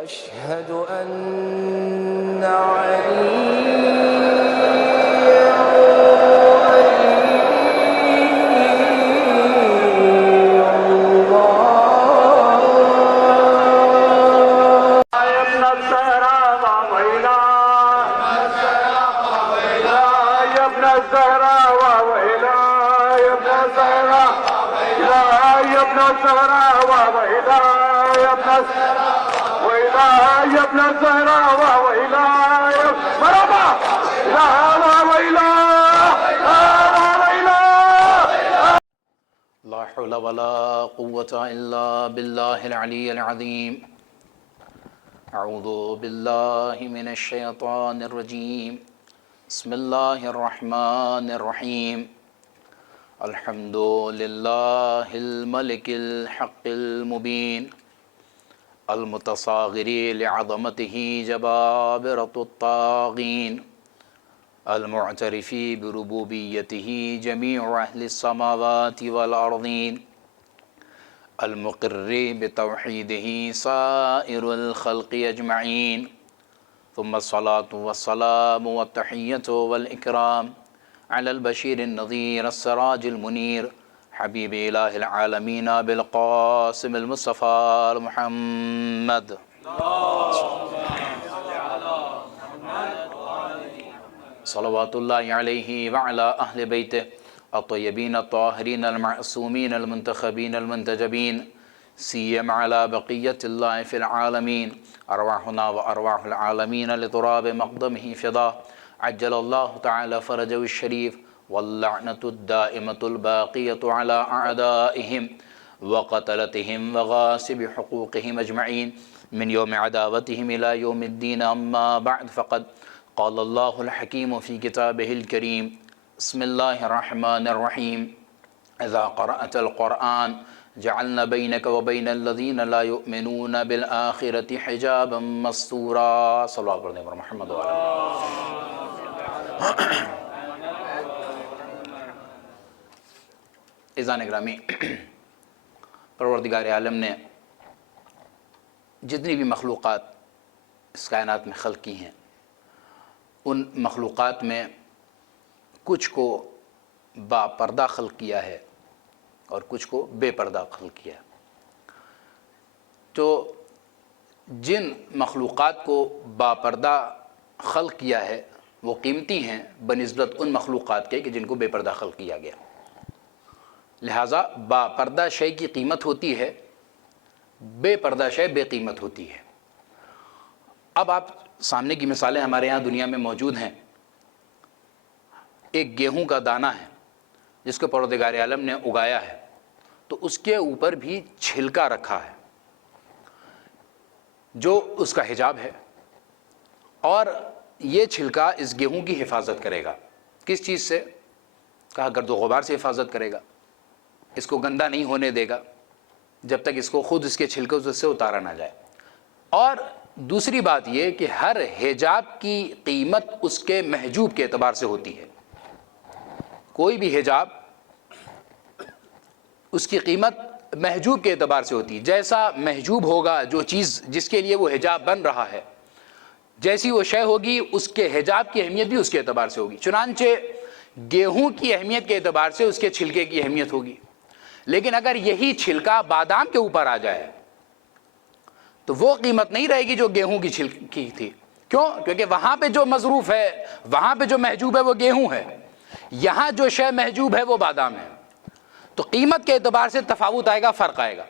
أشهد أن عليا يا ابن الزهراء وإلهي مرحبا لا وإله لا حول ولا قوة إلا بالله العلي العظيم. أعوذ بالله من الشيطان الرجيم. بسم الله الرحمن الرحيم. الحمد لله الملك الحق المبين المتصاغر لعظمته جبابرة الطاغين المعترف بربوبيته جميع أهل السماوات والأرضين المقر بتوحيده سائر الخلق أجمعين. ثم الصلاة والسلام والتحية والإكرام على البشير النذير السراج المنير حبيب إله العالمين بالقاسم المصطفى محمد صلوات الله عليه وعلى أهل بيته الطيبين الطاهرين المعصومين المنتخبين المنتجبين سيما على بقية الله في العالمين. أرواحنا وأرواح العالمين لتراب مقدمه فداء عجل الله تعالى فرجه الشريف واللعنة الدائمة الباقية على أعدائهم وقتلتهم وغاسب حقوقهم أجمعين من يوم عداوتهم إلى يوم الدين. أما بعد فقد قال الله الحكيم في كتابه الكريم. بسم الله الرحمن الرحيم. إذا قرأت القرآن جعلنا بينك وبين الذين لا يؤمنون بالآخرة حجابا مستورا. صلى الله عليه محمد وآله. عزیزان گرامی، پروردگار عالم نے جتنی بھی مخلوقات اس کائنات میں خلق کی ہیں ان مخلوقات میں کچھ کو با پردہ خلق کیا ہے اور کچھ کو بے پردہ خلق کیا ہے. تو جن مخلوقات کو با پردہ خلق کیا ہے وہ قیمتی ہیں بنسبت ان مخلوقات کے کہ جن کو بے پردہ خلق کیا گیا. لہٰذا با پردہ شے کی قیمت ہوتی ہے، بے پردہ شے بے قیمت ہوتی ہے. اب آپ سامنے کی مثالیں ہمارے یہاں دنیا میں موجود ہیں. ایک گیہوں کا دانہ ہے جس کو پروردگار عالم نے اگایا ہے، تو اس کے اوپر بھی چھلکا رکھا ہے جو اس کا حجاب ہے، اور یہ چھلکا اس گیہوں کی حفاظت کرے گا. کس چیز سے؟ کہا گرد و غبار سے حفاظت کرے گا، اس کو گندا نہیں ہونے دے گا جب تک اس کو خود اس کے چھلکے سے اتارا نہ جائے. اور دوسری بات یہ کہ ہر حجاب کی قیمت اس کے محجوب کے اعتبار سے ہوتی ہے. کوئی بھی حجاب اس کی قیمت محجوب کے اعتبار سے ہوتی ہے. جیسا محجوب ہوگا جو چیز جس کے لیے وہ حجاب بن رہا ہے، جیسی وہ شے ہوگی اس کے حجاب کی اہمیت بھی اس کے اعتبار سے ہوگی. چنانچہ گیہوں کی اہمیت کے اعتبار سے اس کے چھلکے کی اہمیت ہوگی. لیکن اگر یہی چھلکا بادام کے اوپر آ جائے تو وہ قیمت نہیں رہے گی جو گیہوں کی چھلکی تھی. کیوں؟ کیونکہ وہاں پہ جو مظروف ہے، وہاں پہ جو محجوب ہے وہ گیہوں ہے، یہاں جو شے محجوب ہے وہ بادام ہے. تو قیمت کے اعتبار سے تفاوت آئے گا، فرق آئے گا.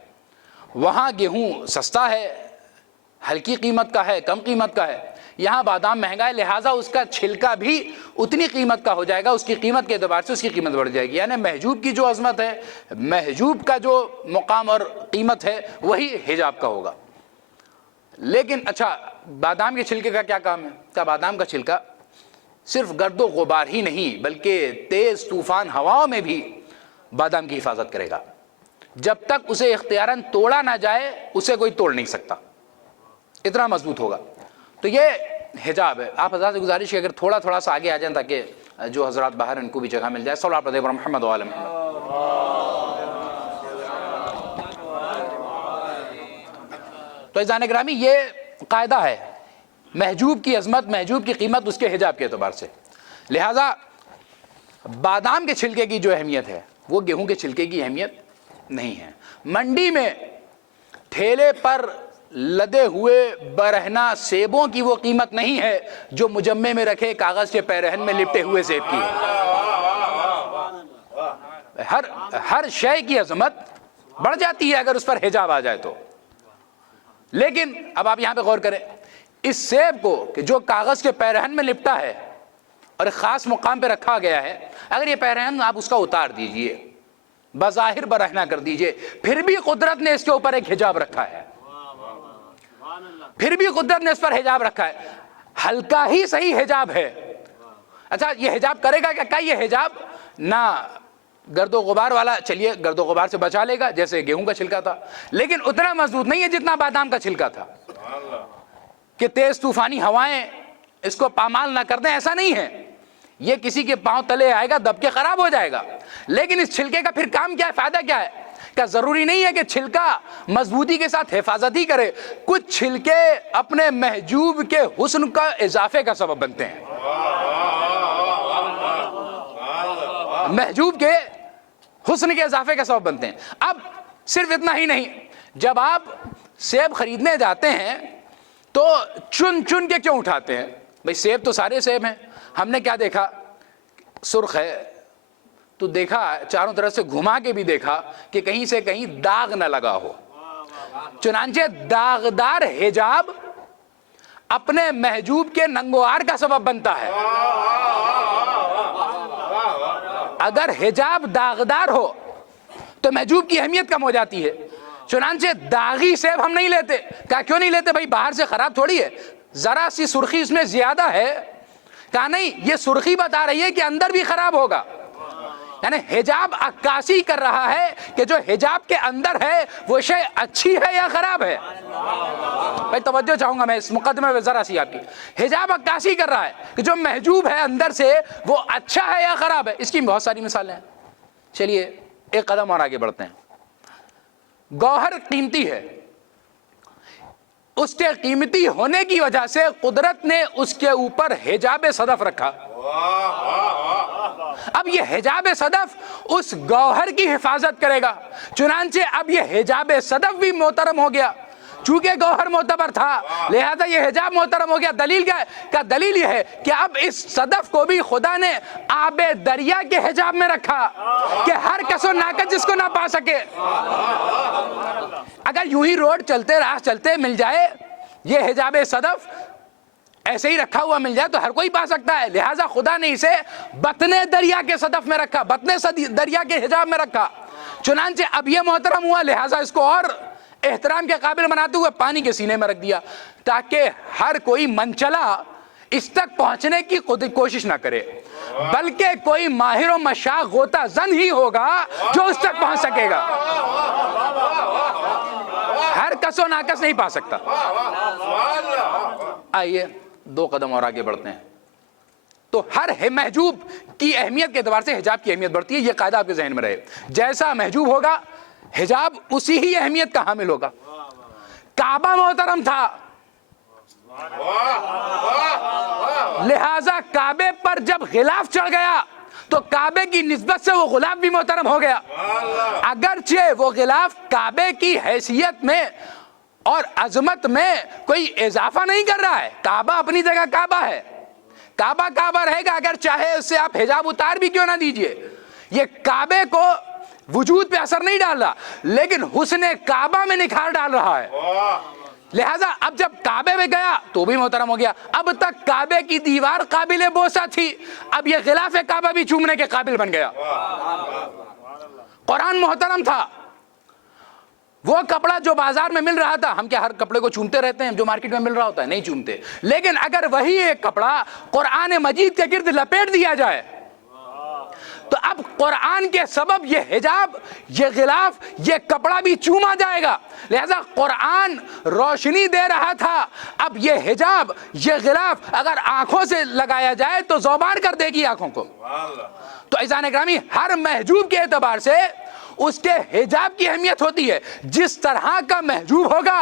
وہاں گیہوں سستا ہے، ہلکی قیمت کا ہے، کم قیمت کا ہے. یہاں بادام مہنگا ہے، لہٰذا اس کا چھلکا بھی اتنی قیمت کا ہو جائے گا، اس کی قیمت کے اعتبار سے اس کی قیمت بڑھ جائے گی. یعنی محجوب کی جو عظمت ہے، محجوب کا جو مقام اور قیمت ہے وہی حجاب کا ہوگا. لیکن اچھا بادام کے چھلکے کا کیا کام ہے؟ کیا بادام کا چھلکا صرف گرد و غبار ہی نہیں بلکہ تیز طوفان ہواؤں میں بھی بادام کی حفاظت کرے گا. جب تک اسے اختیاراً توڑا نہ جائے اسے کوئی توڑ نہیں سکتا، اتنا مضبوط ہوگا. تو یہ حجاب ہے. آپ حضرات سے گزارش ہے اگر تھوڑا تھوڑا سا آگے آ جائیں تاکہ جو حضرات باہر ان کو بھی جگہ مل جائے. صلی اللہ علیہ محمد وعلی محمد. تو عزیزان گرامی، یہ قاعدہ ہے، محجوب کی عظمت، محجوب کی قیمت اس کے حجاب کے اعتبار سے. لہذا بادام کے چھلکے کی جو اہمیت ہے وہ گیہوں کے چھلکے کی اہمیت نہیں ہے. منڈی میں ٹھیلے پر لدے ہوئے برہنہ سیبوں کی وہ قیمت نہیں ہے جو مجمع میں رکھے کاغذ کے پیرہن میں لپٹے ہوئے سیب کی ہے. ہر شے کی عظمت بڑھ جاتی ہے اگر اس پر حجاب آ جائے تو. لیکن اب آپ یہاں پہ غور کریں، اس سیب کو کہ جو کاغذ کے پیرہن میں لپٹا ہے اور ایک خاص مقام پہ رکھا گیا ہے، اگر یہ پیرہن آپ اس کا اتار دیجئے، بظاہر برہنہ کر دیجئے، پھر بھی قدرت نے اس کے اوپر ایک حجاب رکھا ہے، پھر بھی قدرت نے اس پر حجاب رکھا ہے. ہلکا ہی صحیح حجاب ہے. اچھا یہ حجاب کرے گا کیا؟ یہ حجاب نہ گرد و غبار والا، چلیے گرد و غبار سے بچا لے گا جیسے گیہوں کا چھلکا تھا، لیکن اتنا مضبوط نہیں ہے جتنا بادام کا چھلکا تھا کہ تیز طوفانی ہوائیں اس کو پامال نہ کر دیں. ایسا نہیں ہے، یہ کسی کے پاؤں تلے آئے گا، دب کے خراب ہو جائے گا. لیکن اس چھلکے کا پھر کام کیا ہے، فائدہ کیا ہے؟ کیا ضروری نہیں ہے کہ چھلکا مضبوطی کے ساتھ حفاظت ہی کرے؟ کچھ چھلکے اپنے محجوب کے حسن کا اضافے کا سبب بنتے ہیں. محجوب کے حسن کے اضافے کا سبب بنتے ہیں. اب صرف اتنا ہی نہیں، جب آپ سیب خریدنے جاتے ہیں تو چن چن کے کیوں اٹھاتے ہیں؟ بھئی سیب تو سارے سیب ہیں. ہم نے کیا دیکھا، سرخ ہے تو دیکھا چاروں طرف سے گھما کے بھی دیکھا کہ کہیں سے کہیں داغ نہ لگا ہو. چنانچہ داغدار حجاب اپنے محجوب کے ننگوار کا سبب بنتا ہے. اگر حجاب داغدار ہو تو محجوب کی اہمیت کم ہو جاتی ہے. چنانچہ داغی سیب ہم نہیں لیتے. کہا کیوں نہیں لیتے؟ بھائی باہر سے خراب تھوڑی ہے، ذرا سی سرخی اس میں زیادہ ہے. کہا نہیں، یہ سرخی بتا رہی ہے کہ اندر بھی خراب ہوگا. یعنی حجاب عکاسی کر رہا ہے کہ جو حجاب کے اندر ہے وہ شے اچھی ہے یا خراب ہے. بھائی توجہ چاہوں گا میں اس مقدمے میں ذرا سی آپ کی. حجاب عکاسی کر رہا ہے کہ جو محجوب ہے اندر سے وہ اچھا ہے یا خراب ہے. اس کی بہت ساری مثالیں ہیں. چلیے ایک قدم اور آگے بڑھتے ہیں. گوہر قیمتی ہے، اس کے قیمتی ہونے کی وجہ سے قدرت نے اس کے اوپر حجاب صدف رکھا. اب یہ حجاب صدف اس گوہر کی حفاظت کرے گا. چنانچہ اب یہ حجاب صدف بھی محترم ہو گیا. چونکہ گوہر معتبر تھا لہذا یہ حجاب محترم ہو گیا. دلیل کیا ہے؟ کہ دلیل یہ ہے کہ اب اس صدف کو بھی خدا نے آب دریا کے حجاب میں رکھا کہ ہر کس و ناکس جس کو نہ پا سکے. اگر یوں ہی روڈ چلتے راہ چلتے مل جائے یہ حجاب صدف ایسے ہی رکھا ہوا مل جائے تو ہر کوئی پا سکتا ہے. لہٰذا خدا نے اسے بطن دریا کے صدف میں رکھا، بطن دریا کے حجاب میں رکھا. چنانچہ اب یہ محترم ہوا لہٰذا اس کو اور احترام کے قابل بناتے ہوئے پانی کے سینے میں رکھ دیا تاکہ ہر کوئی منچلا اس تک پہنچنے کی کوشش نہ کرے، بلکہ کوئی ماہر و مشاغ غوطہ زن ہی ہوگا جو اس تک پہنچ سکے گا. ہر کس و ناکس نہیں پا سکتا. آئیے دو قدم اور آگے بڑھتے ہیں. تو ہر محجوب کی اہمیت کے اعتبار سے حجاب کی اہمیت بڑھتی ہے. یہ قاعدہ آپ کے ذہن میں رہے. جیسا محجوب ہوگا حجاب اسی ہی اہمیت کا حامل ہوگا. کعبہ محترم تھا لہذا کعبے پر جب غلاف چڑھ گیا تو کعبے کی نسبت سے وہ غلاف بھی محترم ہو گیا. اگرچہ وہ غلاف کعبے کی حیثیت میں اور عظمت میں کوئی اضافہ نہیں کر رہا ہے. کعبہ اپنی جگہ کعبہ ہے، کعبہ کعبہ رہے گا. اگر چاہے اس سے آپ حجاب اتار بھی کیوں نہ دیجئے، یہ کعبے کو وجود پہ اثر نہیں ڈال رہا لیکن حسن کعبہ میں نکھار ڈال رہا ہے. لہذا اب جب کعبے میں گیا تو بھی محترم ہو گیا. اب تک کعبے کی دیوار قابل بوسہ تھی، اب یہ غلاف کعبہ بھی چومنے کے قابل بن گیا. قرآن محترم تھا. وہ کپڑا جو بازار میں مل رہا تھا، ہم کیا ہر کپڑے کو چومتے رہتے ہیں جو مارکیٹ میں مل رہا ہوتا ہے؟ نہیں چومتے. لیکن اگر وہی ایک کپڑا قرآن مجید کے گرد لپیٹ دیا جائے تو اب قرآن کے سبب یہ حجاب، یہ غلاف، یہ کپڑا بھی چوما جائے گا. لہذا قرآن روشنی دے رہا تھا، اب یہ حجاب، یہ غلاف اگر آنکھوں سے لگایا جائے تو زوبار کر دے گی آنکھوں کو. تو عزیزان اکرامی ہر محجوب کے اعتبار سے اس کے حجاب کی اہمیت ہوتی ہے. جس طرح کا محجوب ہوگا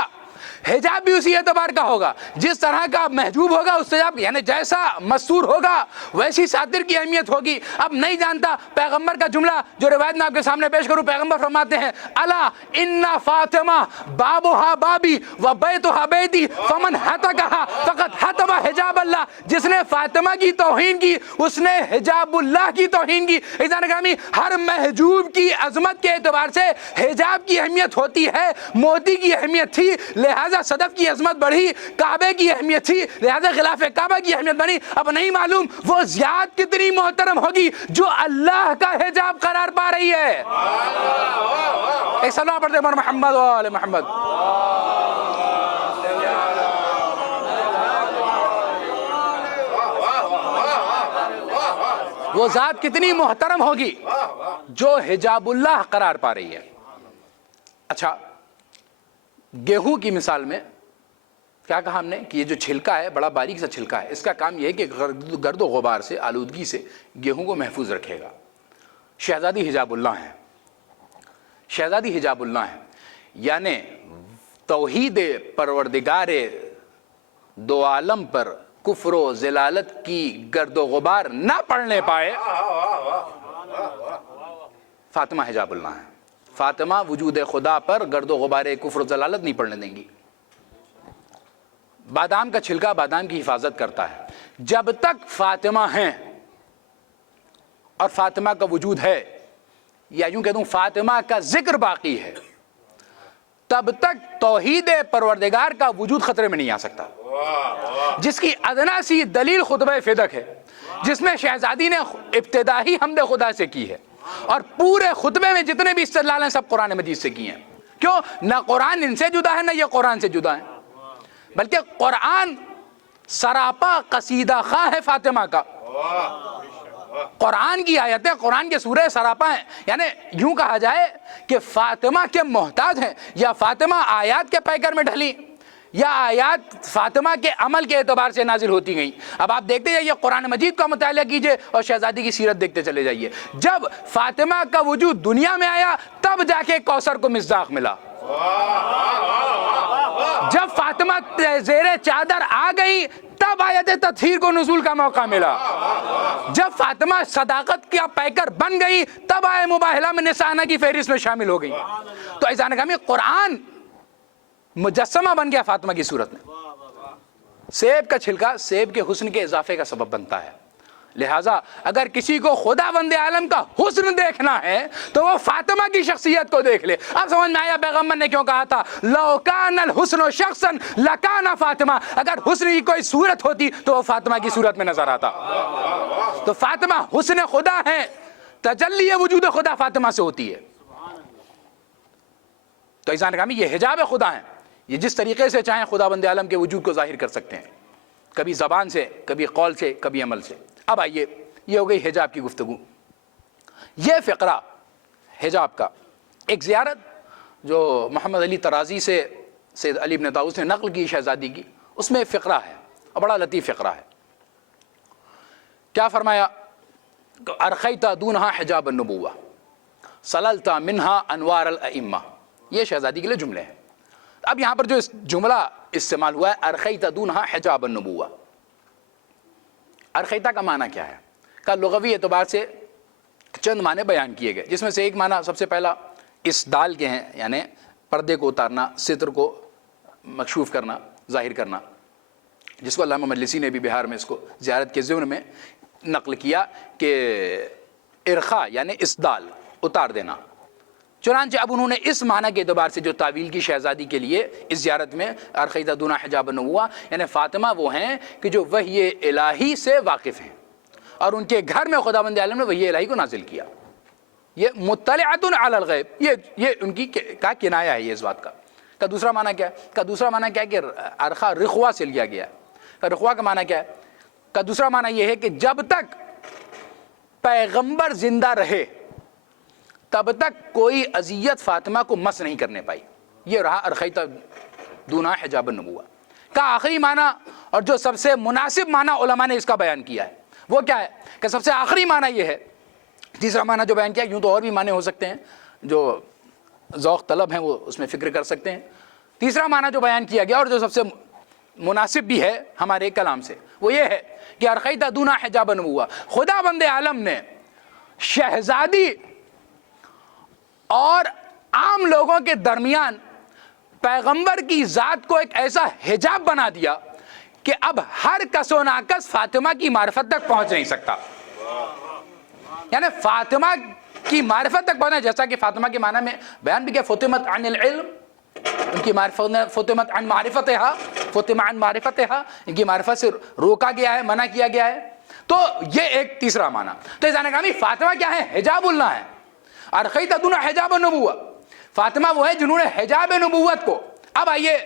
حجاب بھی اسی اعتبار کا ہوگا جس طرح کا محجوب ہوگا اس حجاب، یعنی جیسا مستور ہوگا ویسی ساتر کی اہمیت ہوگی۔ اب نہیں جانتا پیغمبر کا جملہ جو روایت میں آپ کے سامنے پیش کروں، پیغمبر فرماتے ہیں الا ان فاطمہ بابھا بابی و بیتھا بیتی فمن ہتکھا فقد ہتم حجاب اللہ، جس نے فاطمہ کی توہین کی اس نے حجاب اللہ کی توہین کی۔ عزیزان گرامی، ہر محجوب کی عظمت کے اعتبار سے حجاب کی اہمیت ہوتی ہے۔ موتی کی اہمیت تھی لہذا صدف کی عظمت بڑھی، کعبے کی اہمیت تھی لہذا غلاف کعبہ کی اہمیت بڑھی۔ اب نہیں معلوم وہ ذات کتنی محترم ہوگی جو اللہ کا حجاب قرار پا رہی ہے۔ ایک سلام پڑھتے ہیں محمد و آل محمد۔ وہ ذات کتنی محترم ہوگی جو حجاب اللہ قرار پا رہی ہے۔ اچھا، گیہوں کی مثال میں کیا کہا ہم نے کہ یہ جو چھلکا ہے بڑا باریک سا چھلکا ہے، اس کا کام یہ ہے کہ گرد و غبار سے، آلودگی سے گیہوں کو محفوظ رکھے گا۔ شہزادی حجاب اللہ ہیں، شہزادی حجاب اللہ ہیں، یعنی توحید پروردگار دو عالم پر کفر و ضلالت کی گرد و غبار نہ پڑنے پائے، فاطمہ حجاب اللہ ہیں۔ فاطمہ وجود خدا پر گرد و غبار کفر و ضلالت نہیں پڑنے دیں گی۔ بادام کا چھلکا بادام کی حفاظت کرتا ہے، جب تک فاطمہ ہیں اور فاطمہ کا وجود ہے، یا یوں کہہ دوں فاطمہ کا ذکر باقی ہے، تب تک توحید پروردگار کا وجود خطرے میں نہیں آ سکتا۔ جس کی ادنا سی دلیل خطبہ فدق ہے، جس میں شہزادی نے ابتدائی حمد خدا سے کی ہے، اور پورے خطبے میں جتنے بھی استدلال ہیں سب قرآن مجید سے کی ہیں۔ کیوں؟ نہ قرآن ان سے جدا ہے نہ یہ قرآن سے جدا ہے، بلکہ قرآن سراپا قصیدہ خواہ ہے فاطمہ کا۔ قرآن کی آیتیں قرآن کے سورہ سراپا ہیں، یعنی یوں کہا جائے کہ فاطمہ کے محتاج ہیں، یا فاطمہ آیات کے پیکر میں ڈھلی یا آیات فاطمہ کے عمل کے اعتبار سے نازل ہوتی گئیں۔ اب آپ دیکھتے جائیے قرآن مجید کا مطالعہ کیجئے اور شہزادی کی سیرت دیکھتے چلے جائیے۔ جب فاطمہ کا وجود دنیا میں آیا تب جا کے کوثر کو مصداق ملا۔ جب فاطمہ زیر چادر آ گئی تب آیت تطہیر کو نزول کا موقع ملا۔ جب فاطمہ صداقت کا پیکر بن گئی تب آئے مباہلہ میں نسانہ کی فہرست میں شامل ہو گئی۔ تو عزیزان گرامی، قرآن مجسمہ بن گیا فاطمہ کی صورت میں۔ سیب کا چھلکا سیب کے حسن کے اضافے کا سبب بنتا ہے، لہٰذا اگر کسی کو خدا بند عالم کا حسن دیکھنا ہے تو وہ فاطمہ کی شخصیت کو دیکھ لے۔ اب سمجھ میں آیا پیغمبر نے کیوں کہا تھا لو کان الحسن شخصا لکان فاطمہ، اگر حسن کی کوئی صورت ہوتی تو وہ فاطمہ کی صورت میں نظر آتا۔ تو فاطمہ حسن خدا ہے، تجلی وجود خدا فاطمہ سے ہوتی ہے۔ تو عزیزان گرامی، یہ حجاب خدا ہیں، یہ جس طریقے سے چاہیں خدا بند عالم کے وجود کو ظاہر کر سکتے ہیں، کبھی زبان سے، کبھی قول سے، کبھی عمل سے۔ اب آئیے، یہ ہو گئی حجاب کی گفتگو۔ یہ فقرہ حجاب کا، ایک زیارت جو محمد علی طرازی سے سید علی بن طاؤس نے نقل کی شہزادی کی، اس میں ایک فقرہ ہے اور بڑا لطیف فقرہ ہے۔ کیا فرمایا؟ ارخیت دونہا حجاب النبوہ سللت منہا انوار الائمہ۔ یہ شہزادی کے لیے جملے ہیں۔ اب یہاں پر جو جملہ استعمال ہوا ہے ارخیت دونہا حجاب النبوہ، ارخیتا کا معنی کیا ہے؟ کا لغوی اعتبار سے چند معنی بیان کیے گئے، جس میں سے ایک معنی سب سے پہلا اسدال کے ہیں، یعنی پردے کو اتارنا، ستر کو مکشوف کرنا، ظاہر کرنا، جس کو علامہ مجلسی نے بھی بہار میں اس کو زیارت کے ضمن میں نقل کیا کہ ارخا یعنی اسدال، اتار دینا۔ چنانچہ اب انہوں نے اس معنی کے اعتبار سے جو تعویل کی شہزادی کے لیے اس زیارت میں ارخیت دونہا حجاب النبوہ، یعنی فاطمہ وہ ہیں کہ جو وحی الہی سے واقف ہیں اور ان کے گھر میں خداوند عالم نے وحی الہی کو نازل کیا۔ یہ مطلعۃ علی الغیب، یہ ان کی کا کنایہ ہے یہ اس بات کا۔ کا دوسرا معنی کیا ہے؟ کا دوسرا معنی کیا ہے کہ ارخا رخوا سے لیا گیا ہے۔ کا رخوا کا معنی کیا ہے؟ کا دوسرا معنی یہ ہے کہ جب تک پیغمبر زندہ رہے تب تک کوئی اذیت فاطمہ کو مس نہیں کرنے پائی۔ یہ رہا ارخیت دونہا حجاب النبوہ کا آخری معنی، اور جو سب سے مناسب معنی علماء نے اس کا بیان کیا ہے وہ کیا ہے کہ سب سے آخری معنی یہ ہے۔ تیسرا معنی جو بیان کیا، یوں تو اور بھی معنی ہو سکتے ہیں، جو ذوق طلب ہیں وہ اس میں فکر کر سکتے ہیں۔ تیسرا معنی جو بیان کیا گیا اور جو سب سے مناسب بھی ہے ہمارے کلام سے وہ یہ ہے کہ ارخیت دون حجاب نبوہ، خدا بند عالم نے شہزادی اور عام لوگوں کے درمیان پیغمبر کی ذات کو ایک ایسا حجاب بنا دیا کہ اب ہر کس و ناکس فاطمہ کی معرفت تک پہنچ نہیں سکتا. یعنی فاطمہ کی معرفت تک پہنچنا، جیسا کہ فاطمہ کے معنی میں بیان بھی کیا، فطمت عن العلم، ان کی معرفت، فطمت عن معرفتہا، فطمہ عن معرفتہا، ان کی معرفت سے روکا گیا ہے، منع کیا گیا ہے. تو یہ ایک تیسرا معنی. تو ازان کامی فاطمہ کیا ہے؟ حجاب اللہ ہے. ارخیت دون حجاب النبوہ، فاطمہ وہ ہے جنہوں نے حجاب نبوت کو. اب آئیے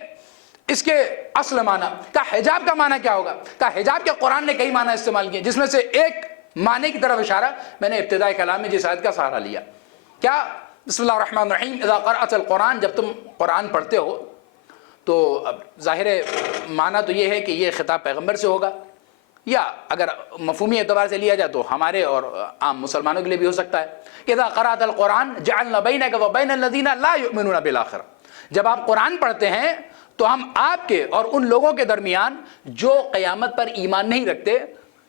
اس کے اصل معنی کا، حجاب کا معنی کیا ہوگا؟ کا حجاب کے قرآن نے کئی معنی استعمال کیے، جس میں سے ایک معنی کی طرف اشارہ میں نے ابتدائی کلام میں جس آیت کا سہارا لیا. کیا؟ بسم اللہ الرحمن الرحیم، اذا قرأت القرآن، جب تم قرآن پڑھتے ہو تو اب ظاہر معنی تو یہ ہے کہ یہ خطاب پیغمبر سے ہوگا، یا اگر مفہومی اعتبار سے لیا جائے تو ہمارے اور عام مسلمانوں کے لیے بھی ہو سکتا ہے کہ اذا قرأت القرآن جعلنا بینک وبین الذین لا یؤمنون بالآخرہ، جب آپ قرآن پڑھتے ہیں تو ہم آپ کے اور ان لوگوں کے درمیان جو قیامت پر ایمان نہیں رکھتے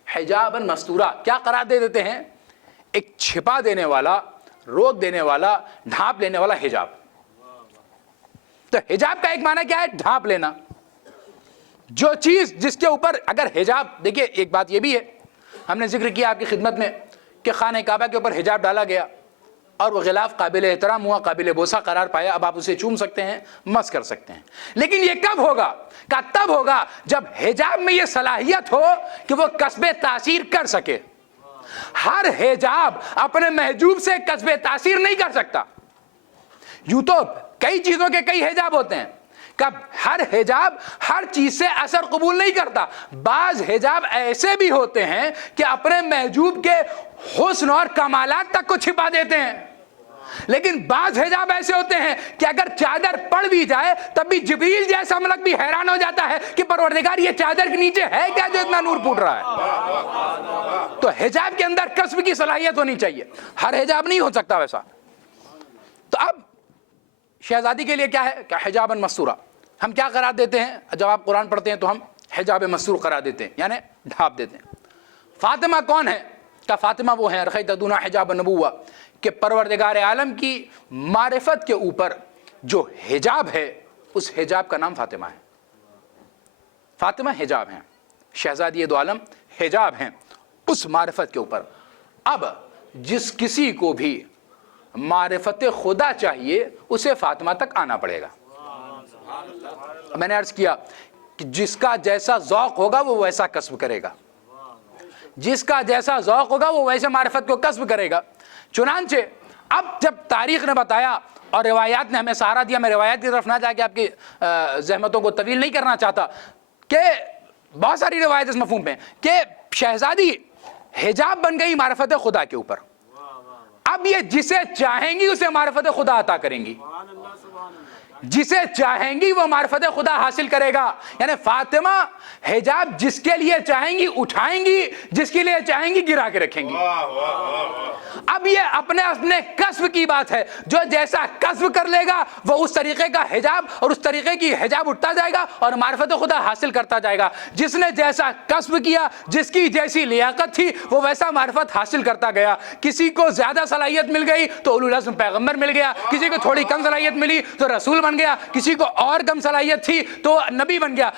حجابا مستورا کیا قرار دے دیتے ہیں؟ ایک چھپا دینے والا، روک دینے والا، ڈھانپ لینے والا حجاب. تو حجاب کا ایک معنی کیا ہے؟ ڈھانپ لینا. جو چیز جس کے اوپر اگر حجاب، دیکھیے ایک بات یہ بھی ہے، ہم نے ذکر کیا آپ کی خدمت میں کہ خانہ کعبہ کے اوپر حجاب ڈالا گیا اور وہ غلاف قابل احترام ہوا، قابل بوسہ قرار پایا، اب آپ اسے چوم سکتے ہیں، مس کر سکتے ہیں. لیکن یہ کب ہوگا؟ کہ تب ہوگا جب حجاب میں یہ صلاحیت ہو کہ وہ کسب تاثیر کر سکے. ہر حجاب اپنے محجوب سے کسب تاثیر نہیں کر سکتا. یوں تو کئی چیزوں کے کئی حجاب ہوتے ہیں، کب ہر حجاب ہر چیز سے اثر قبول نہیں کرتا. بعض حجاب ایسے بھی ہوتے ہیں کہ اپنے محجوب کے حسن اور کمالات تک کو چھپا دیتے ہیں. لیکن بعض حجاب ایسے ہوتے ہیں کہ اگر چادر پڑ بھی جائے تب بھی جبریل جیسا ملک بھی حیران ہو جاتا ہے کہ پروردگار یہ چادر کے نیچے ہے کیا جو اتنا نور پھوٹ رہا ہے. تو حجاب کے اندر کسب کی صلاحیت ہونی چاہیے، ہر حجاب نہیں ہو سکتا ویسا. تو اب شہزادی کے لیے کیا ہے کہ حجابا مستورا، ہم کیا قرار دیتے ہیں جب آپ قرآن پڑھتے ہیں تو ہم حجاب مستور قرار دیتے ہیں، یعنی ڈھانپ دیتے ہیں. فاطمہ کون ہے؟ کہ فاطمہ وہ ہیں ارخیت دون حجاب النبوہ کہ پروردگار عالم کی معرفت کے اوپر جو حجاب ہے اس حجاب کا نام فاطمہ ہے. فاطمہ حجاب ہیں، شہزادی دو عالم حجاب ہیں اس معرفت کے اوپر. اب جس کسی کو بھی معرفت خدا چاہیے اسے فاطمہ تک آنا پڑے گا. میں نے عرض کیا کہ جس کا جیسا ذوق ہوگا وہ ویسا کسب کرے گا، جس کا جیسا ذوق ہوگا وہ ویسے معرفت کو کسب کرے گا. چنانچہ اب جب تاریخ نے بتایا اور روایات نے ہمیں سہارا دیا، میں روایات کی طرف نہ جا کے آپ کی زحمتوں کو طویل نہیں کرنا چاہتا، کہ بہت ساری روایت اس مفہوم پہ کہ شہزادی حجاب بن گئی معرفت خدا کے اوپر. اب یہ جسے چاہیں گی اسے معرفت خدا عطا کریں گی، جسے چاہیں گی وہ معرفت خدا حاصل کرے گا. یعنی فاطمہ حجاب جس کے لیے چاہیں گی اٹھائیں گی، جس کے لیے چاہیں گی گرا کے رکھیں گی. اب یہ اپنے کسب کی بات ہے، جو جیسا کسب کر لے گا وہ اس طریقے کا حجاب اور اس طریقے کی حجاب اٹھتا جائے گا اور معرفت خدا حاصل کرتا جائے گا. جس نے جیسا کسب کیا، جس کی جیسی لیاقت تھی وہ ویسا معرفت حاصل کرتا گیا. کسی کو زیادہ صلاحیت مل گئی تو اولو العزم پیغمبر مل گیا، کسی کو تھوڑی کم صلاحیت ملی تو رسول بن گیا، کسی کو اور کم صلاحیت تھی تو نبی بن گیا.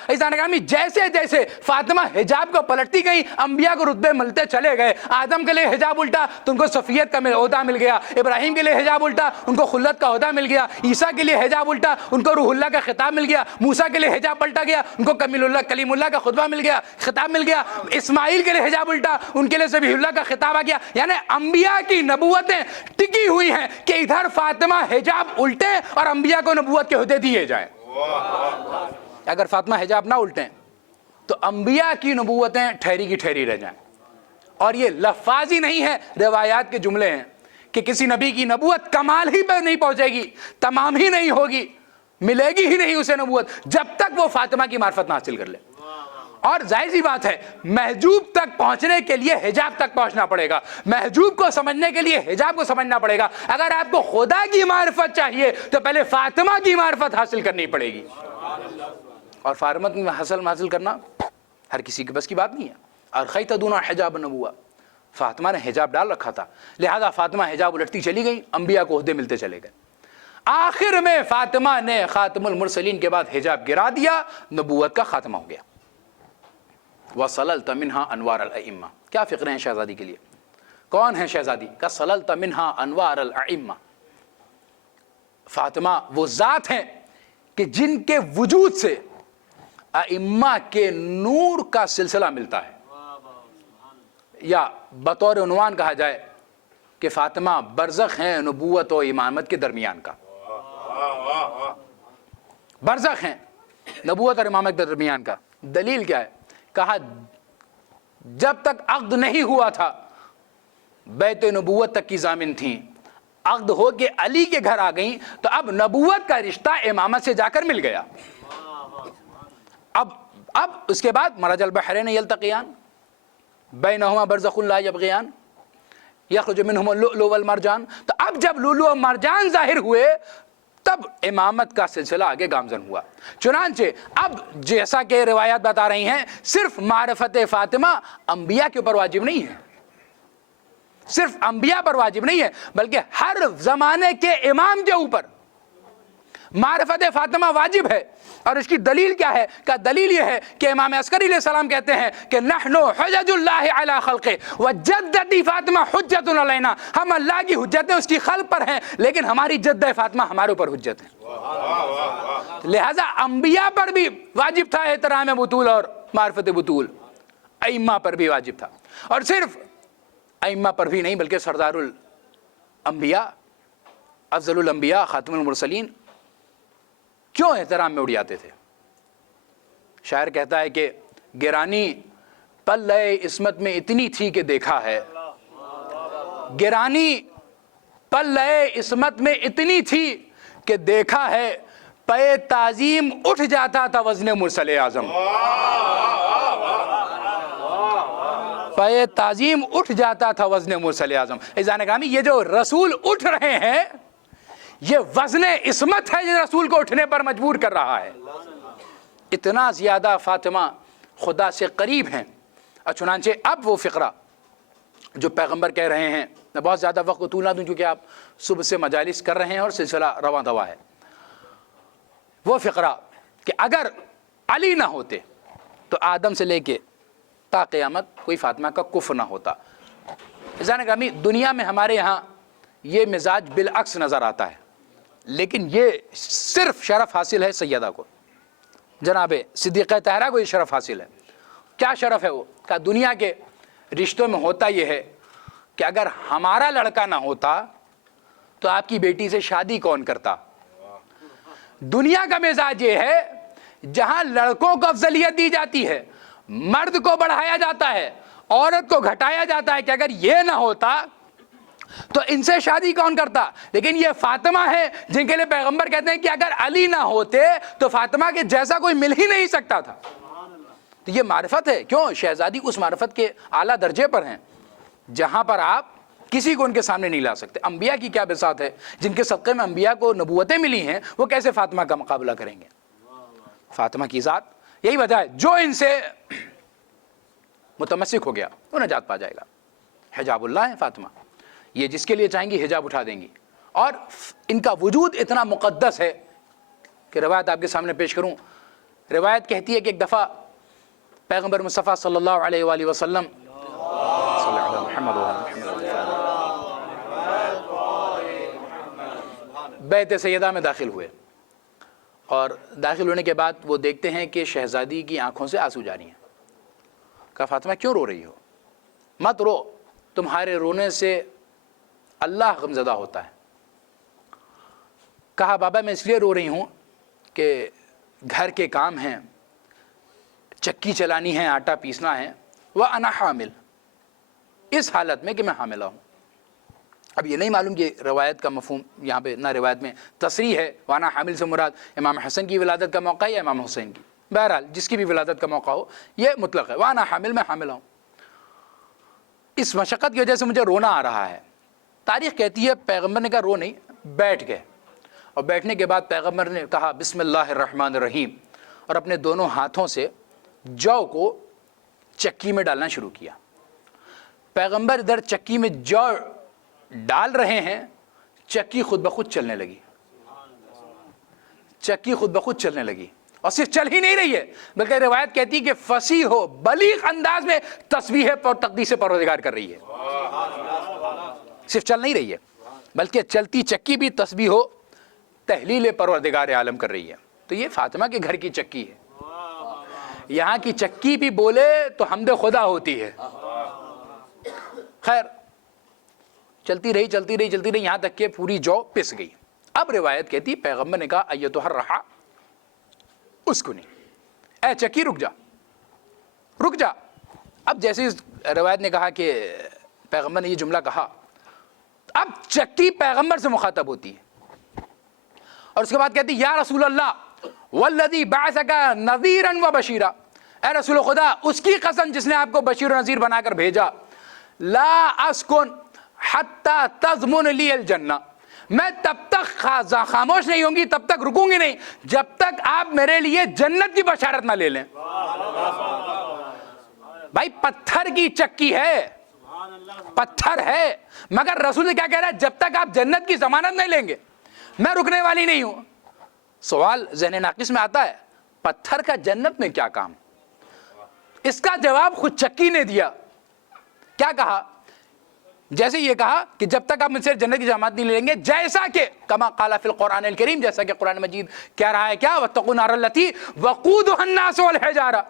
جیسے جیسے فاطمہ حجاب کو پلٹتی گئی انبیاء کو رتبے ملتے چلے گئے. آدم کے لیے حجاب الٹا تو ان کو صفیت کا عہدہ مل گیا، ابراہیم کے لیے حجاب الٹا ان کو خلت کا عہدہ مل گیا، عیسیٰ کے لیے حجاب الٹا ان کو روح اللہ کا خطاب مل گیا، موسیٰ کے لیے حجاب پلٹا گیا ان کو کلیم اللہ کا خطبہ مل گیا، خطاب مل گیا. اسماعیل کے لیے حجاب الٹا ان کے لیے ذبیح اللہ کا خطاب آ گیا. یعنی انبیاء کی نبوتیں ٹکی ہوئی ہیں کہ ادھر فاطمہ حجاب الٹے اور انبیاء کو نبوت کے عہدے دیے جائیں. اگر فاطمہ حجاب نہ الٹیں تو انبیاء کی نبوتیں ٹھہری کی ٹھہری رہ جائیں. اور یہ لفاظی نہیں ہے، روایات کے جملے ہیں کہ کسی نبی کی نبوت کمال ہی پہ نہیں پہنچے گی، تمام ہی نہیں ہوگی، ملے گی ہی نہیں اسے نبوت جب تک وہ فاطمہ کی معرفت نہ حاصل کر لے. اور ظاہر سی بات ہے محجوب تک پہنچنے کے لیے حجاب تک پہنچنا پڑے گا، محجوب کو سمجھنے کے لیے حجاب کو سمجھنا پڑے گا۔ اگر آپ کو خدا کی معرفت چاہیے تو پہلے فاطمہ کی معرفت حاصل کرنی پڑے گی، اور فاطمہ حاصل کرنا ہر کسی کے بس کی بات نہیں ہے۔ اور خیتدون حجاب نبوہ، فاطمہ نے حجاب ڈال رکھا تھا، لہذا فاطمہ حجاب الٹتی چلی گئی، انبیاء کو عہدے ملتے چلے گئے۔ آخر میں فاطمہ نے خاتم المرسلین کے بعد حجاب گرا دیا، نبوت کا خاتمہ ہو گیا۔ وَسَلَلْتَ مِنْهَا أَنْوَارَ الْأَئِمَّةِ، کیا فکرے ہیں شہزادی کے لیے؟ کون ہے شہزادی؟ کا سَلَلْتَ مِنْهَا أَنْوَارَ الْأَئِمَّةِ، فاطمہ وہ ذات ہیں کہ جن کے وجود سے ائمہ کے نور کا سلسلہ ملتا ہے، یا بطور عنوان کہا جائے کہ فاطمہ برزخ ہیں نبوت و امامت کے درمیان کا، برزخ ہیں نبوت اور امامت کے درمیان کا۔ دلیل کیا ہے؟ کہا جب تک عقد نہیں ہوا تھا بیت نبوت تک کی ضامن تھیں، عقد ہو کے علی کے گھر آ گئیں تو اب نبوت کا رشتہ امامت سے جا کر مل گیا۔ اب اس کے بعد مرج البحرین یلتقیان بینہما برزخ لا یبغیان یخرج منہما اللؤلؤ والمرجان، تو اب جب لؤلؤ و مرجان ظاہر ہوئے تب امامت کا سلسلہ آگے گامزن ہوا۔ چنانچہ اب جیسا کہ روایات بتا رہی ہیں، صرف معرفت فاطمہ انبیاء کے اوپر واجب نہیں ہے، صرف انبیاء پر واجب نہیں ہے، بلکہ ہر زمانے کے امام کے اوپر معرفت فاطمہ واجب ہے۔ اور اس کی دلیل کیا ہے؟ کہ دلیل یہ ہے کہ امام عسکری علیہ السلام کہتے ہیں کہ نحن حجج اللہ علی خلقہ وجدتی فاطمہ حجت علینا، ہم اللہ کی حجتیں اس کی خلق پر ہیں، لیکن ہماری جدہ فاطمہ ہمارے اوپر حجت ہے۔ لہذا انبیاء پر بھی واجب تھا احترام بطول اور معرفت بطول، ائمہ پر بھی واجب تھا، اور صرف ائمہ پر بھی نہیں بلکہ سردار الانبیاء، افضل الانبیاء، خاتم المرسلین کیوں احترام میں اڑ جاتے تھے؟ شاعر کہتا ہے کہ گرانی پلے عصمت میں اتنی تھی کہ دیکھا ہے، گرانی پلے عصمت میں اتنی تھی کہ دیکھا ہے، پے تعظیم اٹھ جاتا تھا وزن مرسل اعظم، پے تعظیم اٹھ جاتا تھا وزن مرسل اعظم۔ عزیزان گرامی، یہ جو رسول اٹھ رہے ہیں یہ وزن عصمت ہے جو رسول کو اٹھنے پر مجبور کر رہا ہے۔ اتنا زیادہ فاطمہ خدا سے قریب ہیں۔ اور چنانچہ اب وہ فقرہ جو پیغمبر کہہ رہے ہیں، میں بہت زیادہ وقت کو طول نہ دوں کیونکہ آپ صبح سے مجالس کر رہے ہیں اور سلسلہ رواں دوا ہے، وہ فقرہ کہ اگر علی نہ ہوتے تو آدم سے لے کے تا قیامت کوئی فاطمہ کا کفر نہ ہوتا۔ عزیزان گرامی، دنیا میں ہمارے یہاں یہ مزاج بالعکس نظر آتا ہے، لیکن یہ صرف شرف حاصل ہے سیدہ کو، جناب صدیقہ طاہرہ کو یہ شرف حاصل ہے۔ کیا شرف ہے وہ؟ کہ دنیا کے رشتوں میں ہوتا یہ ہے کہ اگر ہمارا لڑکا نہ ہوتا تو آپ کی بیٹی سے شادی کون کرتا؟ دنیا کا مزاج یہ ہے جہاں لڑکوں کو افضلیت دی جاتی ہے، مرد کو بڑھایا جاتا ہے، عورت کو گھٹایا جاتا ہے کہ اگر یہ نہ ہوتا تو ان سے شادی کون کرتا؟ لیکن یہ فاطمہ ہے جن کے لیے پیغمبر کہتے ہیں کہ اگر علی نہ ہوتے تو فاطمہ کے جیسا کوئی مل ہی نہیں سکتا تھا۔ تو یہ معرفت ہے، کیوں؟ شہزادی اس معرفت کے اعلیٰ درجے پر ہیں جہاں پر آپ کسی کو ان کے سامنے نہیں لا سکتے۔ انبیاء کی کیا بساط ہے، جن کے صدقے میں انبیاء کو نبوتیں ملی ہیں، وہ کیسے فاطمہ کا مقابلہ کریں گے؟ فاطمہ کی ذات، یہی وجہ ہے جو ان سے متمسک ہو گیا وہ نجات پا جائے گا۔ حجاب اللہ ہے فاطمہ، یہ جس کے لیے چاہیں گی حجاب اٹھا دیں گی، اور ان کا وجود اتنا مقدس ہے کہ روایت آپ کے سامنے پیش کروں۔ روایت کہتی ہے کہ ایک دفعہ پیغمبر مصطفیٰ صلی اللہ علیہ وآلہ وسلم بیت سیدہ میں داخل ہوئے، اور داخل ہونے کے بعد وہ دیکھتے ہیں کہ شہزادی کی آنکھوں سے آنسو جاری ہیں۔ کہا فاطمہ کیوں رو رہی ہو؟ مت رو، تمہارے رونے سے اللہ غمزدہ ہوتا ہے۔ کہا بابا میں اس لیے رو رہی ہوں کہ گھر کے کام ہیں، چکی چلانی ہے، آٹا پیسنا ہے، وَأَنَا حامل، اس حالت میں کہ میں حاملہ ہوں۔ اب یہ نہیں معلوم کہ روایت کا مفہوم یہاں پہ نہ روایت میں تصریح ہے، وَأَنَا حامل سے مراد امام حسن کی ولادت کا موقع ہے یا امام حسین کی، بہرحال جس کی بھی ولادت کا موقع ہو یہ مطلق ہے. وانا حامل، میں حامل ہوں. اس مشقت کی وجہ سے مجھے رونا آ رہا ہے. تاریخ کہتی ہے پیغمبر نے کہا رو نہیں، بیٹھ گئے. اور بیٹھنے کے بعد پیغمبر نے کہا بسم اللہ الرحمن الرحیم، اور اپنے دونوں ہاتھوں سے جو کو چکی میں ڈالنا شروع کیا. پیغمبر ادھر چکی میں جو ڈال رہے ہیں، چکی خود بخود چلنے لگی. چکی خود بخود چلنے لگی. اور صرف چل ہی نہیں رہی ہے بلکہ روایت کہتی ہے کہ فصیح و بلیغ انداز میں تسبیح اور تقدیس پروردگار کر رہی ہے. صرف چل نہیں رہی ہے بلکہ چلتی چکی بھی تسبیح و تحلیل پروردگار عالم کر رہی ہے. تو یہ فاطمہ کے گھر کی چکی ہے. یہاں کی چکی بھی بولے تو حمد خدا ہوتی ہے. خیر چلتی رہی چلتی رہی چلتی رہی یہاں تک کہ پوری جو پس گئی. اب روایت کہتی پیغمبر نے کہا ایتھا الرحا اسکنی، اے چکی رک جا رک جا. اب جیسے روایت نے کہا کہ پیغمبر نے یہ جملہ کہا، اب چکی پیغمبر سے مخاطب ہوتی ہے اور اس کے بعد کہتی یا رسول اللہ والذی بعثک نذیرا و بشیرا، اے رسول خدا اس کی قسم جس نے آپ کو بشیر و نذیر بنا کر بھیجا، لا اسکن حتی تضمن لی الجنہ، میں تب تک خاموش نہیں ہوں گی، تب تک رکوں گی نہیں جب تک آپ میرے لیے جنت کی بشارت نہ لے لیں. بھائی پتھر کی چکی ہے، پتھر ہے، مگر رسول کیا کہہ رہا ہے؟ جب تک آپ جنت کی ضمانت نہیں لیں گے میں رکنے والی نہیں ہوں. سوال ذہن ناقص میں آتا ہے پتھر کا جنت میں کیا کام؟ اس کا جواب خود چکی نے دیا. کیا کہا؟ جیسے یہ کہا کہ جب تک آپ مجھ سے جنت کی ضمانت نہیں لیں گے، جیسا کہ کما قال فی القرآن الکریم، جیسا کہ قرآن مجید کہہ رہا ہے کیا واتقوا النار التی وقودها الناس والحجارہ،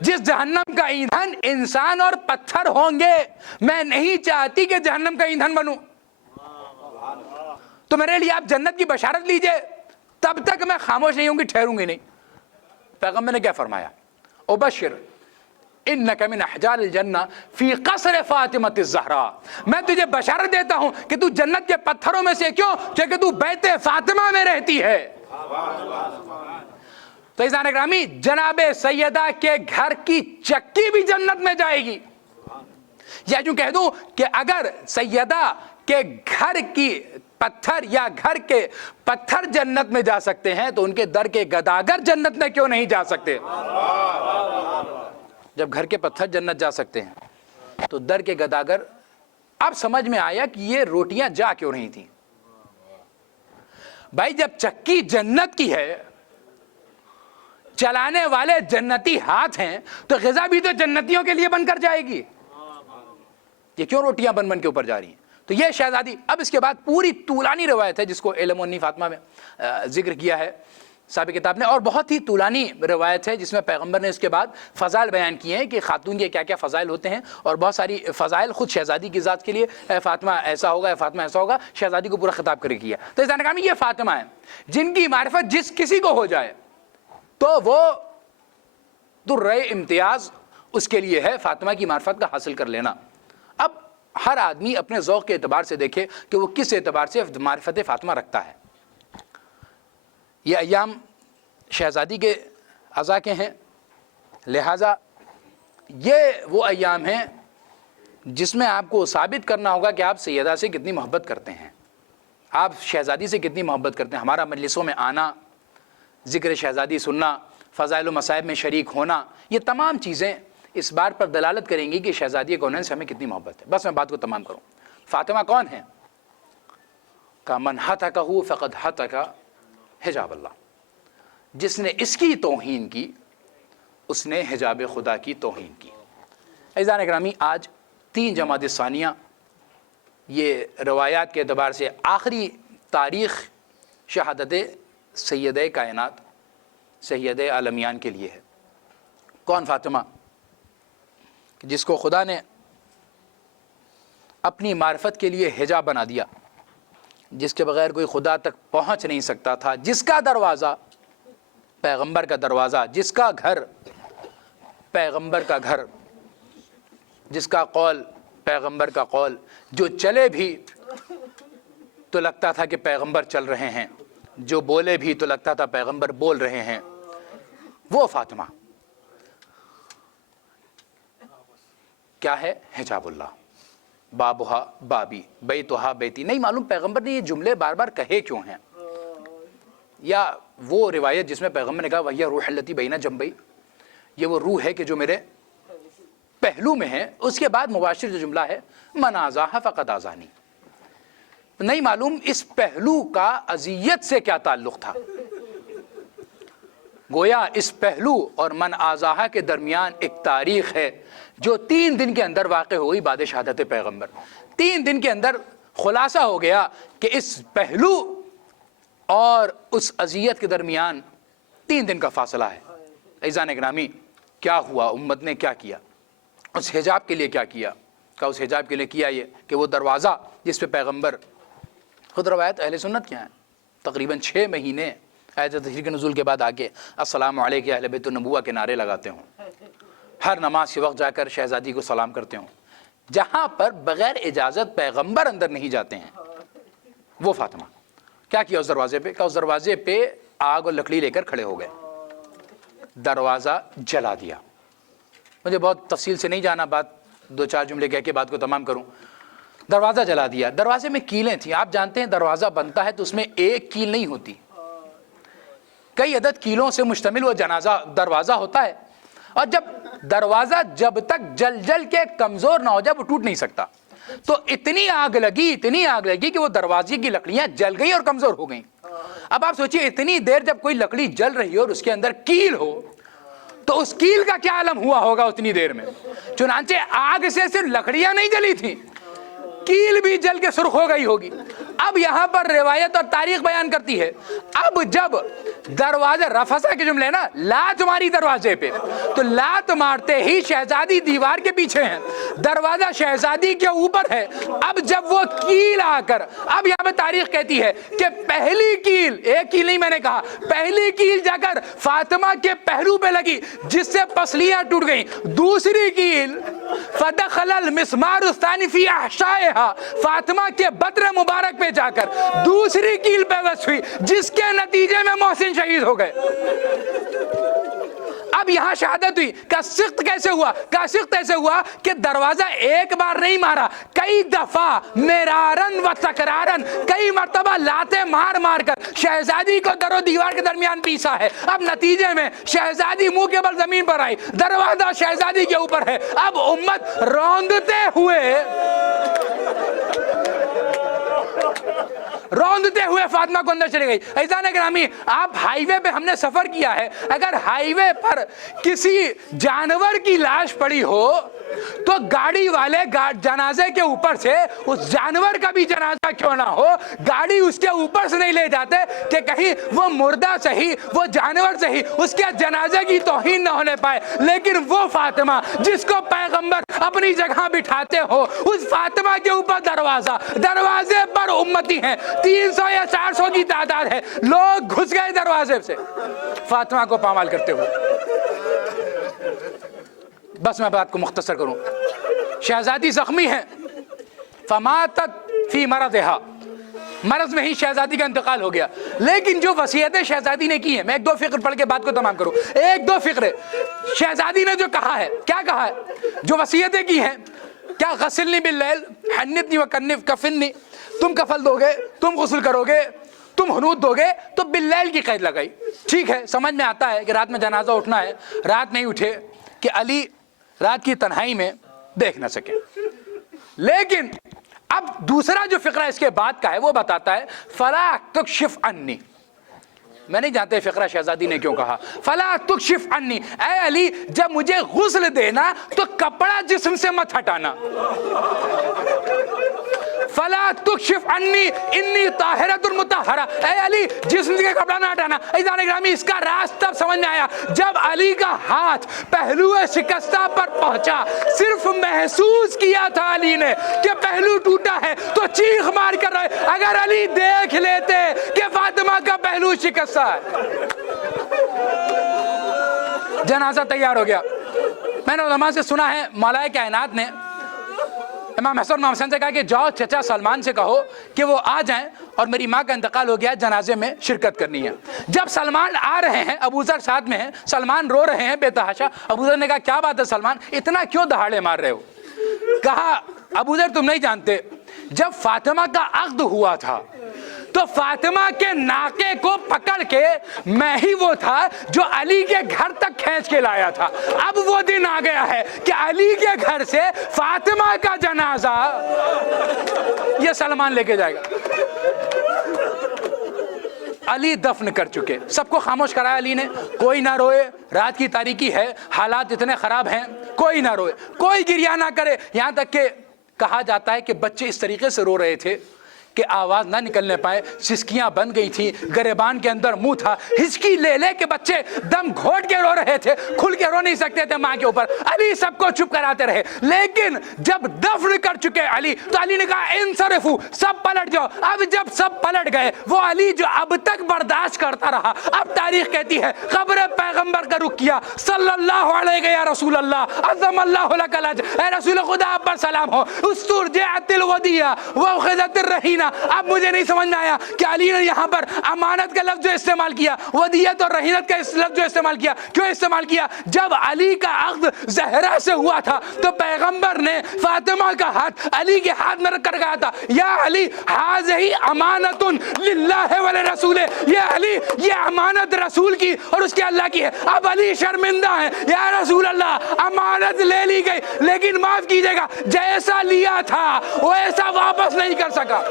جس جہنم کا ایندھن انسان اور پتھر ہوں گے. میں نہیں چاہتی کہ جہنم کا ایندھن بنوں، تو میرے لیے آپ جنت کی بشارت لیجئے، تب تک میں خاموش نہیں ہوں گی، ٹھہروں گی نہیں. پیغمبر نے کیا فرمایا؟ ابشر انک من احجار الجنہ فی قصر فاطمۃ الزہرا، میں تجھے بشارت دیتا ہوں کہ تو جنت کے پتھروں میں سے، کیوں؟ کہ تو بیت فاطمہ میں رہتی ہے. تو عزیزان اکرامی جناب سیدہ کے گھر کی چکی بھی جنت میں جائے گی. یا یوں کہہ دوں کہ اگر سیدہ کے گھر کی پتھر یا گھر کے پتھر جنت میں جا سکتے ہیں تو ان کے در کے گداگر جنت میں کیوں نہیں جا سکتے؟ جب گھر کے پتھر جنت جا سکتے ہیں تو در کے گداگر. اب سمجھ میں آیا کہ یہ روٹیاں جا کیوں رہی تھیں. بھائی جب چکی جنت کی ہے، چلانے والے جنتی ہاتھ ہیں، تو غذا بھی تو جنتیوں کے لیے بن کر جائے گی. یہ کیوں روٹیاں بن بن کے اوپر جا رہی ہیں؟ تو یہ شہزادی. اب اس کے بعد پوری طولانی روایت ہے جس کو علم انی فاطمہ میں ذکر کیا ہے صاحب کتاب نے، اور بہت ہی طولانی روایت ہے جس میں پیغمبر نے اس کے بعد فضائل بیان کیے ہیں کہ خاتون کے کیا کیا فضائل ہوتے ہیں، اور بہت ساری فضائل خود شہزادی کی ذات کے لیے، اے فاطمہ ایسا ہوگا، اے فاطمہ ایسا ہوگا، شہزادی کو پورا خطاب کر کیا. تو اس نے یہ فاطمہ ہیں جن کی معرفت جس کسی کو ہو جائے تو وہ درہ امتیاز اس کے لیے ہے فاطمہ کی معرفت کا حاصل کر لینا. اب ہر آدمی اپنے ذوق کے اعتبار سے دیکھے کہ وہ کس اعتبار سے معرفت فاطمہ رکھتا ہے. یہ ایام شہزادی کے عزا کے ہیں، لہٰذا یہ وہ ایام ہیں جس میں آپ کو ثابت کرنا ہوگا کہ آپ سیدہ سے کتنی محبت کرتے ہیں، آپ شہزادی سے کتنی محبت کرتے ہیں. ہمارا مجلسوں میں آنا، ذکر شہزادی سننا، فضائل و مصائب میں شریک ہونا، یہ تمام چیزیں اس بات پر دلالت کریں گی کہ شہزادی کونین سے ہمیں کتنی محبت ہے. بس میں بات کو تمام کروں. فاطمہ کون ہے؟ کہ من ہتکہ فقد ہتک حجاب اللہ، جس نے اس کی توہین کی اس نے حجاب خدا کی توہین کی. عزیزان اکرامی آج 3 جمادی ثانیہ یہ روایات کے اعتبار سے آخری تاریخ شہادت سیدہ کائنات سید عالمیان کے لیے ہے. کون فاطمہ؟ جس کو خدا نے اپنی معرفت کے لیے حجاب بنا دیا، جس کے بغیر کوئی خدا تک پہنچ نہیں سکتا تھا، جس کا دروازہ پیغمبر کا دروازہ، جس کا گھر پیغمبر کا گھر، جس کا قول پیغمبر کا قول، جو چلے بھی تو لگتا تھا کہ پیغمبر چل رہے ہیں، جو بولے بھی تو لگتا تھا پیغمبر بول رہے ہیں. وہ فاطمہ کیا ہے؟ حجاب اللہ، بابہا بابی، بیتہا بیتی. نہیں معلوم پیغمبر نے یہ جملے بار بار کہے کیوں ہیں، یا وہ روایت جس میں پیغمبر نے کہا وہی روح التی بین جنبی، یہ وہ روح ہے کہ جو میرے پہلو میں ہے. اس کے بعد مباشر جو جملہ ہے من آزاہا فقد آزانی. نہیں معلوم اس پہلو کا اذیت سے کیا تعلق تھا. گویا اس پہلو اور من آزاہا کے درمیان ایک تاریخ ہے جو 3 دن کے اندر واقع ہوئی بعد شہادت پیغمبر. 3 دن کے اندر خلاصہ ہو گیا کہ اس پہلو اور اس اذیت کے درمیان 3 دن کا فاصلہ ہے. عزیزان گرامی، کیا ہوا؟ امت نے کیا کیا؟ اس حجاب کے لیے کیا کیا؟ کہ اس حجاب کے لیے کیا یہ کہ وہ دروازہ جس پہ پیغمبر، خود روایت اہل سنت کیا ہیں، تقریباً 6 مہینے آیت تطہیر کے نزول کے بعد آ کے السلام علیک یا اہل بیت النبوہ کے نعرے لگاتے ہوں، ہر نماز کے وقت جا کر شہزادی کو سلام کرتے ہوں. جہاں پر بغیر اجازت پیغمبر اندر نہیں جاتے ہیں، وہ فاطمہ کیا کیا اس دروازے پہ؟ کہ اس دروازے پہ آگ اور لکڑی لے کر کھڑے ہو گئے، دروازہ جلا دیا. مجھے بہت تفصیل سے نہیں جانا، بات 2-4 جملے کہہ کے بات کو تمام کروں. دروازہ جلا دیا. دروازے میں کیلیں تھیں. آپ جانتے ہیں دروازہ بنتا ہے تو اس میں ایک کیل نہیں ہوتی، کئی عدد کیلوں سے مشتمل وہ دروازہ ہوتا ہے. اور دروازہ جب تک جل کے کمزور نہ ہو جائے وہ ٹوٹ نہیں سکتا. تو اتنی آگ لگی کہ وہ دروازے کی لکڑیاں جل گئی اور کمزور ہو گئیں. اب آپ سوچئے اتنی دیر جب کوئی لکڑی جل رہی ہو اور اس کے اندر کیل ہو تو اس کیل کا کیا عالم ہوا ہوگا اتنی دیر میں. چنانچہ آگ سے صرف لکڑیاں نہیں جلی تھیں، کیل بھی جل کے سرخ ہو گئی ہوگی. اب یہاں پر روایت اور تاریخ بیان کرتی ہے اب جب دروازے رفسا کے جملے نا لات ماری دروازے پہ، تو لات مارتے ہی شہزادی دیوار کے پیچھے ہیں، دروازہ شہزادی کے اوپر ہے. اب جب وہ کیل آ کر، اب یہاں پہ تاریخ کہتی ہے کہ پہلی کیل، ایک کیل نہیں میں نے کہا، پہلی کیل جا کر فاطمہ کے پہلو پہ لگی جس سے پسلیاں ٹوٹ گئیں. دوسری کیل فدخل المسمار الثانی فی احشائها، فاطمہ کے بدر مبارک پہ جا کر دوسری کیل پہ وصل ہوئی جس کے نتیجے میں محسن شہید ہو گئے. اب یہاں شہادت ہوئی. کا سخت کیسے ہوا؟ کا سخت ایسے ہوا کہ دروازہ ایک بار نہیں مارا، کئی دفعہ مرارن و تکرارن، کئی مرتبہ لاتے مار مار کر شہزادی کو در و دیوار کے درمیان پیسا ہے. اب نتیجے میں شہزادی منہ کے بل زمین پر آئی، دروازہ شہزادی کے اوپر ہے. اب امت روندتے ہوئے فاطمہ کو اندر چلے گئی. عزیزان گرامی، آپ ہائی وے پہ ہم نے سفر کیا ہے، اگر ہائی وے پر کسی جانور کی لاش پڑی ہو تو گاڑی والے جنازے کے اوپر سے اس جانور کا بھی جنازہ کیوں نہ ہو، گاڑی اس کے اوپر سے نہیں لے جاتے کہ کہیں وہ مردہ صحیح، وہ جانور صحیح، اس کے جنازے کی توہین نہ ہونے پائے. لیکن وہ فاطمہ جس کو پیغمبر اپنی جگہ بٹھاتے ہو، اس فاطمہ کے اوپر دروازے پر امتی ہیں، 300 یا 400 کی تعداد ہے، لوگ گھس گئے دروازے سے فاطمہ کو پامال کرتے ہوئے. بس میں بات کو مختصر کروں، شہزادی زخمی ہے، فماتت فی مرضہا، مرض میں ہی شہزادی کا انتقال ہو گیا. لیکن جو وصیتیں شہزادی نے کی ہیں، میں 1-2 فقر پڑھ کے بات کو تمام کروں. 1-2 فقرے شہزادی نے جو کہا ہے، کیا کہا ہے؟ جو وصیتیں کی ہیں، کیا غسلنی باللیل، حنتنی وکفنی، تم کفل دو گے، تم غسل کرو گے، تم حنوط دو گے، تو باللیل کی قید لگائی. ٹھیک ہے، سمجھ میں آتا ہے کہ رات میں جنازہ اٹھنا ہے، رات نہیں اٹھے کہ علی رات کی تنہائی میں دیکھ نہ سکے. لیکن اب دوسرا جو فقرہ اس کے بعد کا ہے وہ بتاتا ہے فلا تکشف عنی. میں نہیں جانتے فقرہ شہزادی نے کیوں کہا فلا تکشف عنی، اے علی جب مجھے غسل دینا تو کپڑا جسم سے مت ہٹانا. فلا تکشف عنی انی طاہرۃ مطہرہ، اے علی جسم سے کپڑا نہ ہٹانا. عزیزان گرامی، اس کا راز تب سمجھ میں آیا جب علی کا ہاتھ پہلو شکستہ پر پہنچا. صرف محسوس کیا تھا علی نے کہ پہلو ٹوٹا ہے تو چیخ مار کر رہے. اگر علی دیکھ لیتے کہ فاطمہ کا پہلو شکستہ ہے. جنازہ تیار ہو گیا. میں نے علماء سے سنا ہے مولائے کائنات نے امام حسن امام حسین سے کہا کہ جاؤ چچا سلمان سے کہو کہ وہ آ جائیں اور میری ماں کا انتقال ہو گیا، جنازے میں شرکت کرنی ہے۔ جب سلمان آ رہے ہیں، ابو ذر ساتھ میں ہیں، سلمان رو رہے ہیں بے تحاشا۔ ابو ذر نے کہا کیا بات ہے سلمان، اتنا کیوں دہاڑے مار رہے ہو؟ کہا ابو ذر تم نہیں جانتے، جب فاطمہ کا عقد ہوا تھا تو فاطمہ کے ناکے کو پکڑ کے میں ہی وہ تھا جو علی کے گھر تک کھینچ کے لایا تھا۔ اب وہ دن آ گیا ہے کہ علی کے گھر سے فاطمہ کا جنازہ یہ سلمان لے کے جائے گا۔ علی دفن کر چکے، سب کو خاموش کرایا علی نے، کوئی نہ روئے، رات کی تاریکی ہے، حالات اتنے خراب ہیں، کوئی نہ روئے، کوئی گریہ نہ کرے۔ یہاں تک کہ کہا جاتا ہے کہ بچے اس طریقے سے رو رہے تھے کہ آواز نہ نکلنے پائے، سسکیاں بند گئی تھیں، گریبان کے اندر منہ تھا، ہچکی لے لے کے بچے دم گھوٹ کے رو رہے تھے، کھل کے رو نہیں سکتے تھے ماں کے اوپر۔ علی سب کو چپ کراتے رہے، لیکن جب دفن کر چکے علی تو علی نے کہا انصرفو، سب پلٹ جاؤ۔ اب جب سب پلٹ گئے، وہ علی جو اب تک برداشت کرتا رہا، اب تاریخ کہتی ہے قبر پیغمبر کا رخ کیا، صلی اللہ علیہ یا رسول اللہ عظم اللہ لک الاجر، اے رسول خدا آپ پر سلام ہو، استرجعت الودیعہ واخذت الرہینہ۔ اب مجھے نہیں سمجھ میں آیا کہ علی نے یہاں پر امانت کا لفظ جو استعمال کیا، ودیعت اور رہینت کا لفظ جو استعمال کیا، کیوں استعمال کیا؟ جب علی کا عقد زہرا سے ہوا تھا تو پیغمبر نے فاطمہ کا ہاتھ علی کے ہاتھ میں رکھ کر کہا تھا یا علی ھذہ امانۃ للہ ولرسول، یہ علی یہ امانت رسول کی اور اس کے اللہ کی ہے۔ اب علی شرمندہ ہے، یا رسول اللہ امانت لے لی گئی لیکن معاف کیجیے گا، جیسا لیا تھا ویسا واپس نہیں کر سکا،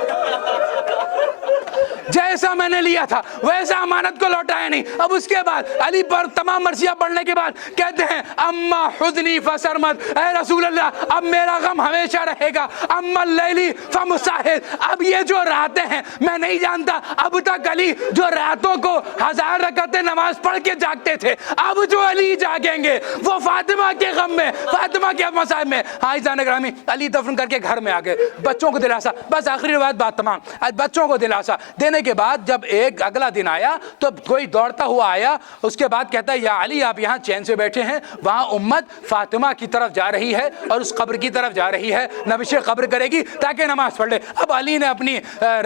جیسا میں نے لیا تھا ویسا امانت کو لوٹایا نہیں۔ اب اس کے بعد علی پر تمام مرثیہ پڑھنے کے بعد کہتے ہیں اما حزنی فسرمد، اے رسول اللہ اب میرا غم ہمیشہ رہے گا، اما اللیلی فمساہد، اب یہ جو راتیں ہیں میں نہیں جانتا، اب تک علی جو راتوں کو 1000 رکعتیں نماز پڑھ کے جاگتے تھے، اب جو علی جاگیں گے وہ فاطمہ کے غم میں، فاطمہ کے مصائب میں۔ عزیزان گرامی، علی دفن کر کے گھر میں آ گئے، بچوں کو دلاسا، بس آخری بات تمام، بچوں کو دلاسا دینے کے بعد جب ایک اگلا دن آیا تو کوئی دوڑتا ہوا آیا، اس کے بعد کہتا ہے یا علی آپ یہاں چین سے بیٹھے ہیں، وہاں امت فاطمہ کی طرف جا رہی ہے اور اس قبر کی طرف جا رہی ہے، نبش قبر کرے گی تاکہ نماز پڑھ لے۔ اب علی نے اپنی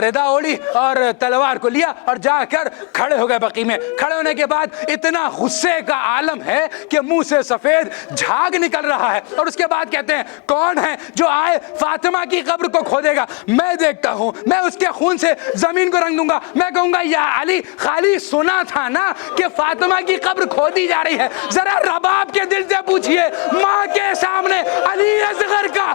ردا اوڑی اور تلوار کو لیا اور جا کر کھڑے ہو گئے بقیع میں۔ کھڑے ہونے کے بعد اتنا غصے کا عالم ہے کہ منہ سے سفید جھاگ نکل رہا ہے، اور اس کے بعد کہتے ہیں کون ہے جو آئے فاطمہ کی قبر کو کھودے گا؟ میں دیکھتا ہوں، میں اس کے خون سے زمین کو رنگ دوں گا، میں کہوں گا یا علی خالی سنا تھا نا کہ فاطمہ کی قبر کھودی جا رہی ہے، ذرا رباب کے دل سے پوچھئے، ماں کے سامنے علی اصغر کا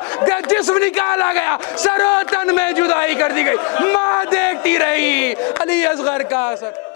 جسم نکالا گیا، سر و تن میں جدائی کر دی گئی، ماں دیکھتی رہی علی اصغر کا سر۔